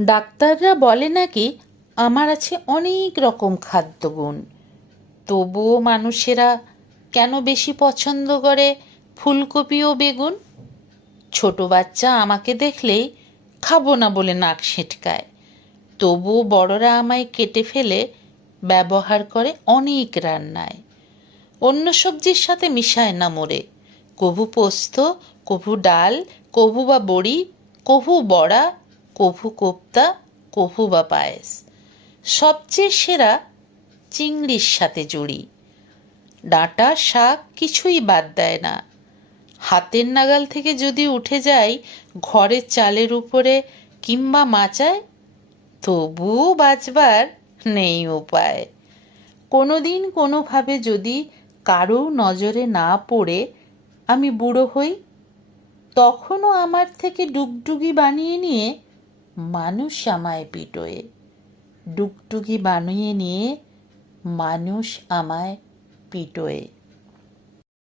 ডাক্তাররা বলে নাকি আমার আছে অনেক রকম খাদ্যগুণ। তবুও মানুষেরা কেন বেশি পছন্দ করে ফুলকপি ও বেগুন? ছোট বাচ্চা আমাকে দেখলেই খাব না বলে নাক ছিটকায়। তবুও বড়রা আমায় কেটে ফেলে ব্যবহার করে অনেক রান্নায়। অন্য সবজির সাথে মিশায় না মোরে। কভু পোস্ত, কভু ডাল, কভু বা বড়ি, কভু বড়া কভু কোপ্তা, কভু বা পায়েস। সবচেয়ে সেরা চিংড়ির সাথে জড়ি। ডাঁটা, শাক কিছুই বাদ দেয় না। হাতের নাগাল থেকে যদি উঠে যাই ঘরের চালের উপরে কিংবা মাচায়, তবুও বাঁচবার নেই উপায়। কোনোদিন কোনোভাবে যদি কারও নজরে না পড়ে আমি বুড়ো হই, তখনও আমার থেকে ডুগডুগি বানিয়ে নিয়ে মানুষ আমায় পিটোয়। ডুকটুকি বানিয়ে নিয়ে মানুষ আমায় পিটোয়।